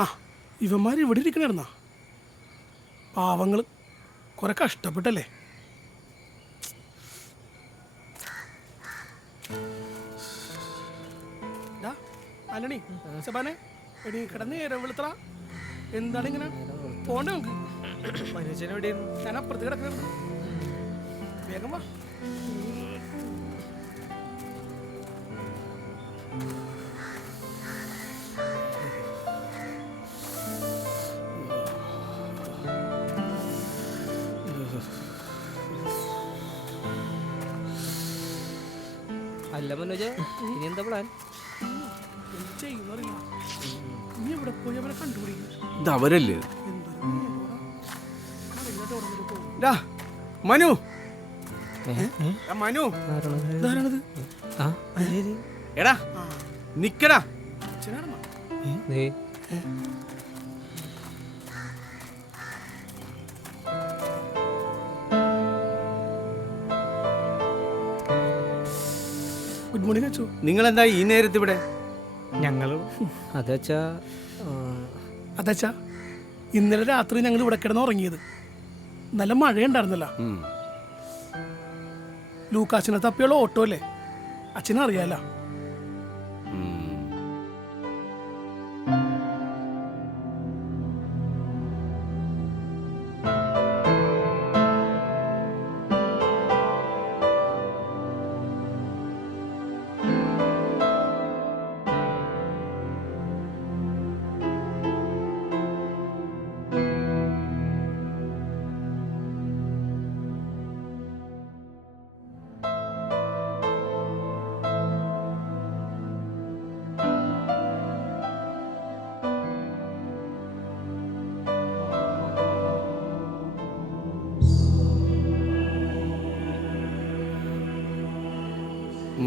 ആ ഇവന്മാർ ഇവിടെ ഇരിക്കണായിരുന്നാ പാവങ്ങൾ കുറെ കഷ്ടപ്പെട്ടല്ലേ. അല്ലണി സബാനെ എടി കിടന്ന് വിളിത്ര എന്താണ് ഇങ്ങനെ പോണ്ടേ നമുക്ക്. ഞാൻ അപ്പുറത്ത് കിടക്കണം, വേഗം വാ. അല്ല മനോജ, ഇനി എന്താ പ്ലാൻ? ഇതവരല്ലേ മനു? മനു എടാ നിക്കടാ. Good morning Achu. നിങ്ങളെന്താ ഈ നേരത്ത് ഇവിടെ? അതച്ചാ ഇന്നലെ രാത്രി ഞങ്ങൾ ഇവിടെ കിടന്ന് ഉറങ്ങിയത്. നല്ല മഴയുണ്ടായിരുന്നല്ല. ലൂക്കാസിനെ തപ്പിയുള്ള ഓട്ടോ അല്ലേ, അച്ഛനറിയാല.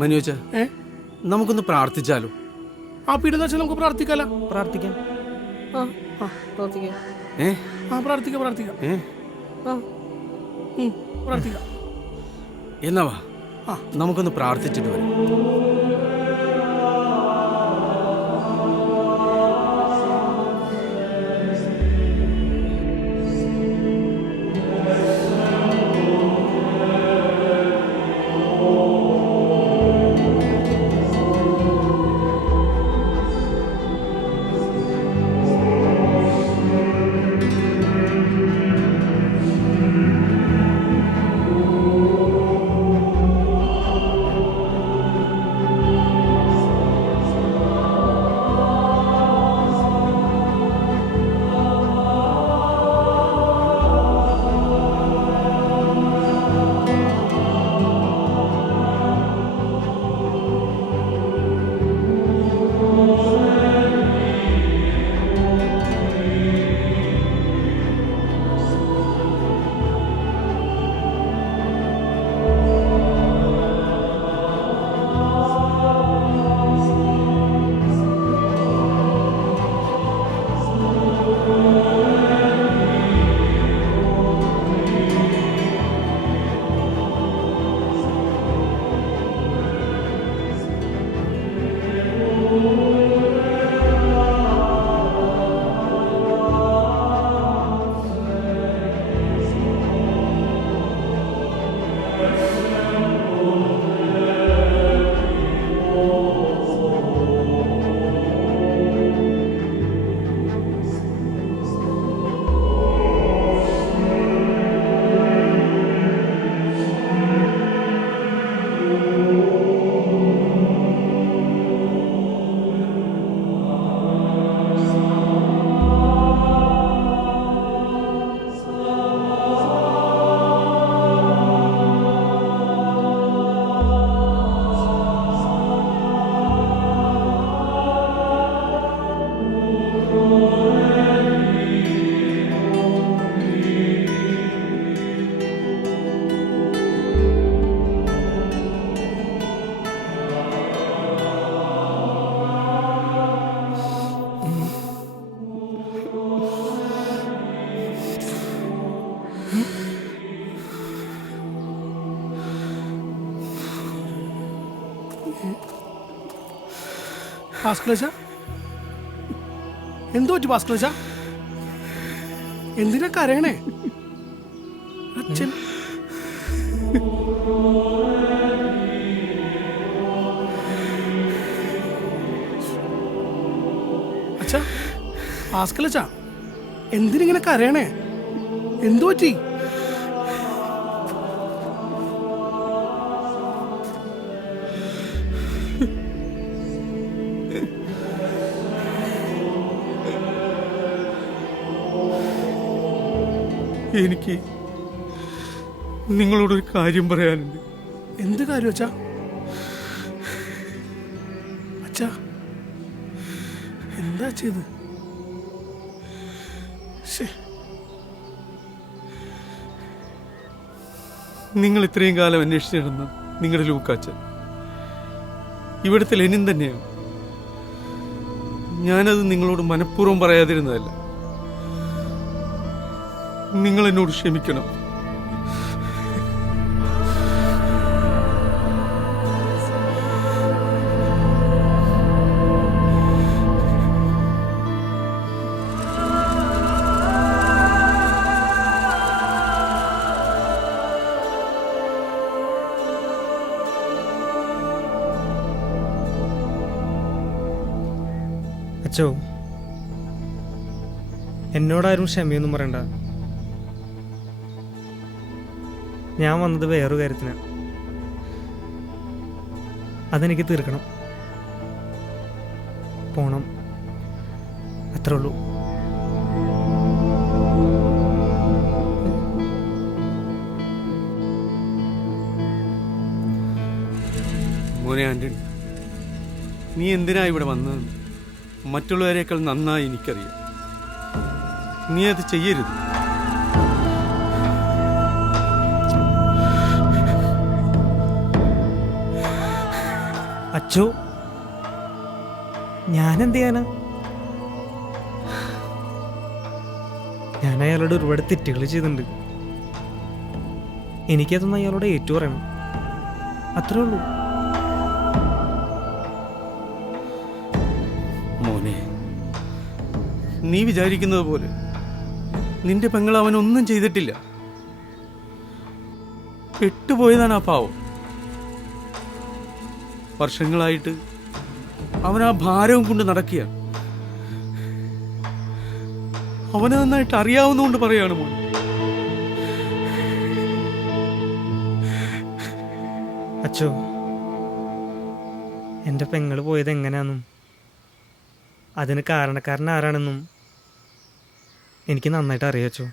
മനുവച്ച, നമുക്കൊന്ന് പ്രാർത്ഥിച്ചാലോ? ആ പീഡന നമുക്ക് പ്രാർത്ഥിക്കാലോ. പ്രാർത്ഥിക്കാം. പ്രാർത്ഥിക്കാം. എന്നാ വാ നമുക്കൊന്ന് പ്രാർത്ഥിച്ചിട്ട് വരാം. ഭാസ്കരച്ച എന്തോ പറ്റി ഭാസ്കരച്ച? എന്തിനാ കരയണേ? അച്ഛൻ അച്ഛാ, ഭാസ്കരച്ച എന്തിനിങ്ങനെ കരയണേ? എന്തോ പറ്റി? എനിക്ക് നിങ്ങളോടൊരു കാര്യം പറയാനുണ്ട്. എന്ത് കാര്യം അച്ഛാ? അച്ഛാ, എന്താ ചെയ്ത്? നിങ്ങൾ ഇത്രയും കാലം അന്വേഷിച്ചിരുന്ന നിങ്ങളുടെ ലൂക്കാച്ചൻ ഇവിടുത്തെ ലെനിൻ തന്നെയാണ്. ഞാനത് നിങ്ങളോട് മനഃപൂർവ്വം പറയാതിരുന്നതല്ല. നിങ്ങൾ എന്നോട് ക്ഷമിക്കണം. അച്ചോ, എന്നോടാരും ക്ഷമയൊന്നും പറയണ്ട. ഞാൻ വന്നത് വേറൊരു കാര്യത്തിനാണ്. അതെനിക്ക് തീർക്കണം. പോണം, അത്രേ ഉള്ളൂ. മോനെ ആന്റണി, നീ എന്തിനാ ഇവിടെ വന്നതെന്ന് മറ്റുള്ളവരെക്കാൾ നന്നായി എനിക്കറിയാം. നീ അത് ചെയ്യരുത്. അച്ചോ, ഞാനെന്ത് ചെയ്യാനാ? ഞാൻ അയാളോട് ഒരുപാട് തെറ്റുകൾ ചെയ്തിട്ടുണ്ട്. എനിക്കതൊന്നും അയാളോട് ഏറ്റു പറയണം, അത്രേ ഉള്ളൂ. മോനെ, നീ വിചാരിക്കുന്നത് പോലെ നിന്റെ പെങ്ങൾ അവനൊന്നും ചെയ്തിട്ടില്ല. പെട്ടുപോയതാണ് ആ പാവം. വർഷങ്ങളായിട്ട് അവൻ ആ ഭാരവും കൊണ്ട് നടക്കുകയാണ്. അവന് നന്നായിട്ട് അറിയാവുന്നതുകൊണ്ട് പറയാണ് മോൻ. അച്ചോ, എൻ്റെ പെങ്ങൾ പോയത് എങ്ങനെയാണെന്നും അതിന് കാരണക്കാരൻ ആരാണെന്നും എനിക്ക് നന്നായിട്ട് അറിയാച്ചോ.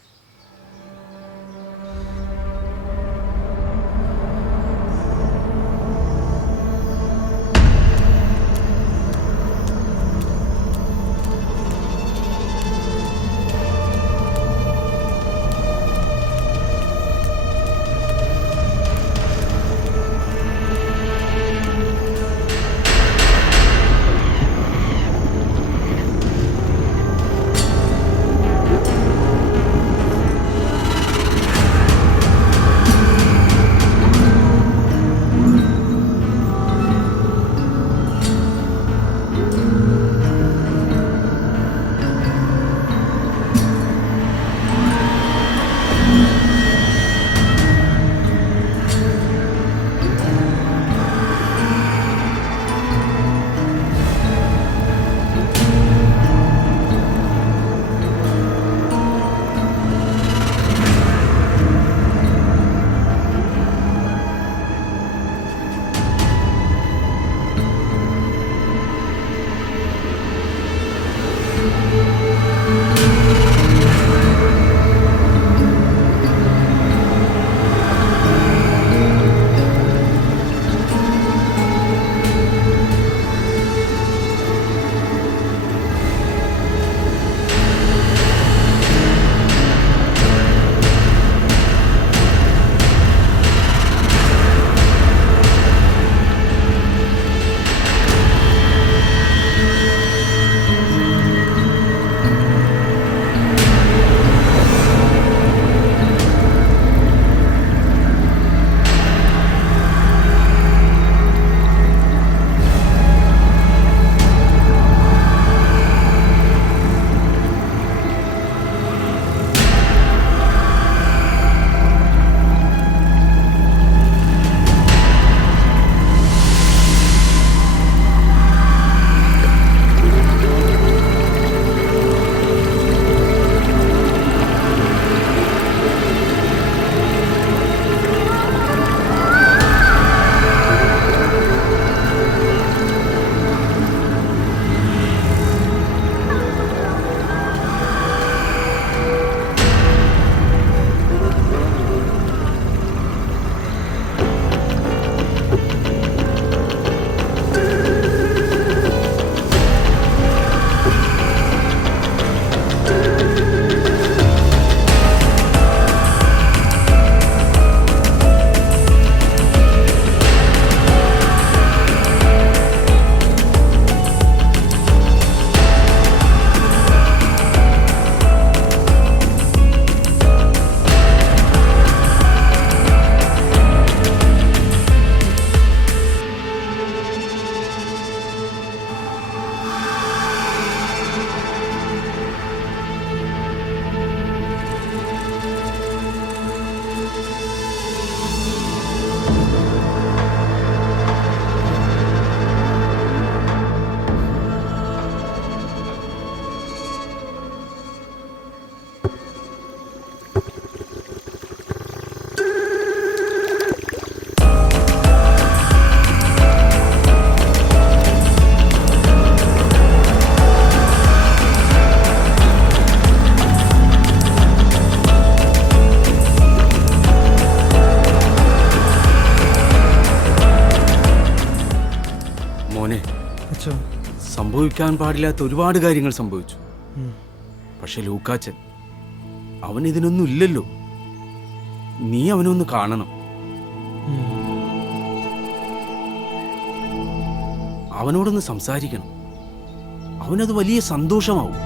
സംഭവിക്കാൻ പാടില്ലാത്ത ഒരുപാട് കാര്യങ്ങൾ സംഭവിച്ചു. ഉം. പക്ഷെ ലൂക്കാച്ചൻ, അവൻ ഇതിനൊന്നും ഇല്ലല്ലോ. നീ അവനൊന്ന് കാണണം. ഉം. അവനോടൊന്ന് സംസാരിക്കണം. അവനത് വലിയ സന്തോഷമാവും.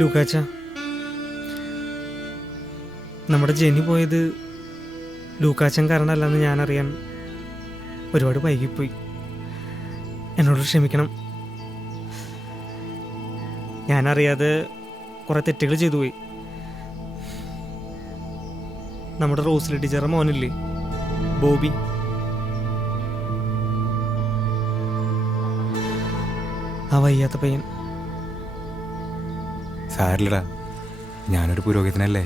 ലൂക്കാച്ച, നമ്മുടെ ജെനി പോയത് ലൂക്കാച്ചൻ കാരണമല്ലെന്ന് ഞാനറിയാൻ ഒരുപാട് വൈകിപ്പോയി. എന്നോട് ക്ഷമിക്കണം. ഞാനറിയാതെ കുറേ തെറ്റുകൾ ചെയ്തു പോയി. നമ്മുടെ റോസിലി ടീച്ചറുടെ മോനില്ലേ, ബോബി, ആ വയ്യാത്ത പയ്യൻ. സാരില്ലടാ, ഞാനൊരു പുരോഹിതനല്ലേ.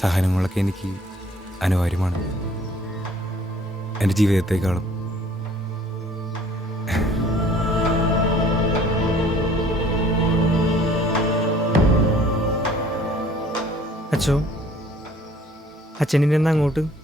സഹനങ്ങളൊക്കെ എനിക്ക് അനിവാര്യമാണ്, എൻ്റെ ജീവിതത്തെക്കാളും. അച്ഛോ, അച്ഛനിൽ നിന്ന് അങ്ങോട്ട്